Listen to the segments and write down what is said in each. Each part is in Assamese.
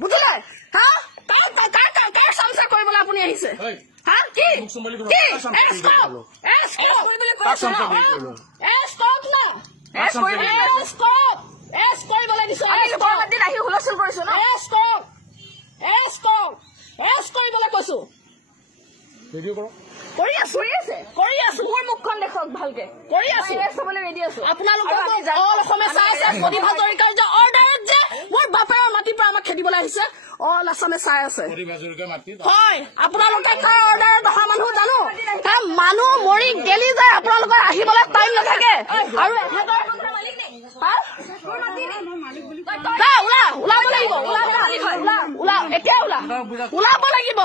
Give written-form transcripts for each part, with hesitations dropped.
বুজিলে হা কাৰ চামচা কৰিবলৈ আপুনি আহিছে হা কি কৰিবলৈ দিছো আহি হুলস্থুল কৰিছো ন কৰিবলৈ কৈছো কৰি আছো মোৰ মুখখন দেখক ভালকে কৰি আছো চাবলৈ ৰেডি আছো আপোনালোকে অল অসমে চাই আছে প্ৰদীপ হাজৰিকাৰ যে অৰ্ডাৰত যে মোৰ বাপেৰৰ মাটিৰ পৰা আমাক খেদিবলৈ আহিছে অল আছামে চাই আছে হয় আপোনালোকে কাৰ অৰ্ডাৰত অহা মানুহ জানো মানুহ মৰি গেলি যায় আপোনালোকৰ আহিবলৈ টাইম নাথাকে আৰু ওলাব লাগিব এতিয়া ওলাব লাগিব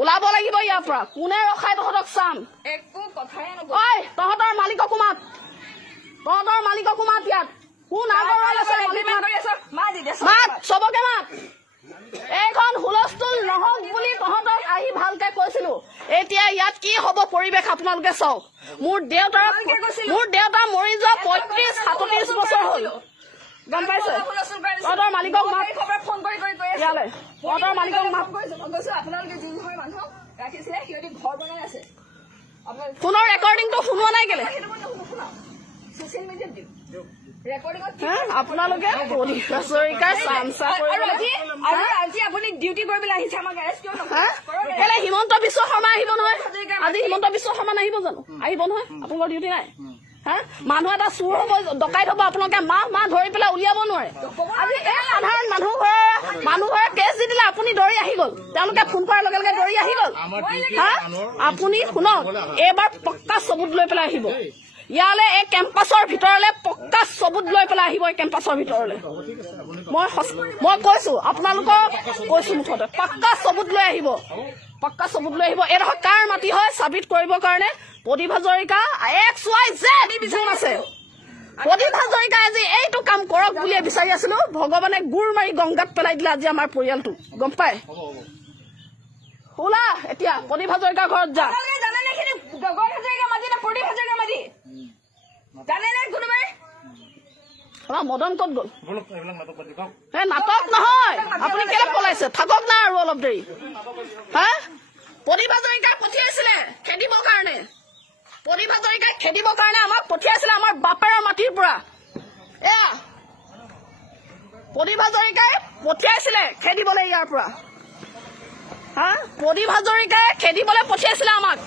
ওলাব লাগিব ইয়াৰ পৰা কোনে ৰখাই তহঁতক চাম তহঁতৰ মালিককো মাত ইয়াত কোন আগৰ মাত চবকে মাত এইখন হুলস্থুল নহওক বুলি তহঁতক আহি ভালকে কৈছিলো এতিয়া ইয়াত কি হব পৰিৱেশ আপোনালোকে চাওক মোৰ দেউতা মৰি যোৱা 35-37 বছৰ হল গম পাইছে তহঁতৰ মালিকক মাত ফোন কৰি ইয়ালে তহঁতৰ মালিকক মাত আপোনালোকে যি হয় মানুহক ৰাখিছিলে সিহঁতি ঘৰ বনাই আছে ফোনৰ ৰেকৰ্ডিংটো শুনোৱা নাই কেলে ছচিয়েল মিডিয়াত দিম আপোনালোকে প্ৰদীপ হাজৰিকাৰ চামচা আজি আপুনি ডিউটি কৰিবলৈ আহিছে আমাক এৰেষ্ট কিয় নকৰে হিমন্ত বিশ্ব শৰ্মা আহিব নহয় আজি হিমন্ত বিশ্ব শৰ্মা নাহিব জানো আহিব নহয় আপোনালোকৰ ডিউটি নাই মানুহ এটা চুৰ হব ডকাইত হব আপোনালোকে মাহ ধৰি পেলাই উলিয়াব নোৱাৰে আজি এই সাধাৰণ মানুহ ঘৰে কেছ দি দিলে আপুনি দৌৰি আহি গল তেওঁলোকে ফোন কৰাৰ লগে লগে দৌৰি আহি গল আপুনি শুনক এইবাৰ পক্কা চবুত লৈ পেলাই আহিব ইয়ালে এই কেম্পাছৰ ভিতৰলৈ পক্কা চবুত লৈ পেলাই আহিব এই কেম্পাছৰ ভিতৰলৈ মই কৈছো আপোনালোকক কৈছো মুঠতে পক্কা চবুত লৈ আহিব এইডোখৰ কাৰ মাটি হয় চাবিত কৰিবৰ কাৰণে প্ৰদীপ হাজৰিকা XYZ যোন আছে প্ৰদীপ হাজৰিকা আজি এইটো কাম কৰক বুলিয়ে বিচাৰি আছিলো ভগৱানে গুৰ মাৰি গংগাত পেলাই দিলে আজি আমাৰ পৰিয়ালটো গম পায় ওলা এতিয়া প্ৰদীপ হাজৰিকাৰ ঘৰত যা মদন ক'ত গ'ল নাটক নহয় আপুনি কেলে পলাইছে থাকক না আৰু অলপ দেৰি প্ৰদীপ হাজৰিকা পঠিয়াইছিলে খেদিবৰ কাৰণে আমাক পঠিয়াইছিলে আমাৰ বাপেৰৰ মাটিৰ পৰা এয়া প্ৰদীপ হাজৰিকাই পঠিয়াইছিলে খেদিবলৈ ইয়াৰ পৰা প্ৰদীপ হাজৰিকাই খেদিবলৈ পঠিয়াইছিলে আমাক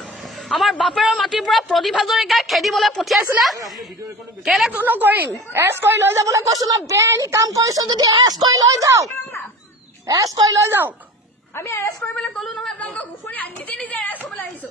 আমাৰ বাপেৰৰ মাটিৰ পৰা প্ৰদীপ হাজৰিকাই খেদিবলৈ পঠিয়াইছিলে কেলে কোনো কৰিম এৰেষ্ট কৰি লৈ যাবলৈ কৈছো ন বেআইনী কাম কৰিছো যদি এৰেষ্ট কৰি লৈ যাওক আমি এৰেষ্ট কৰিবলৈ কলো নহয় আপোনালোকক নিজে এৰেষ্ট হ'বলৈ আহিছো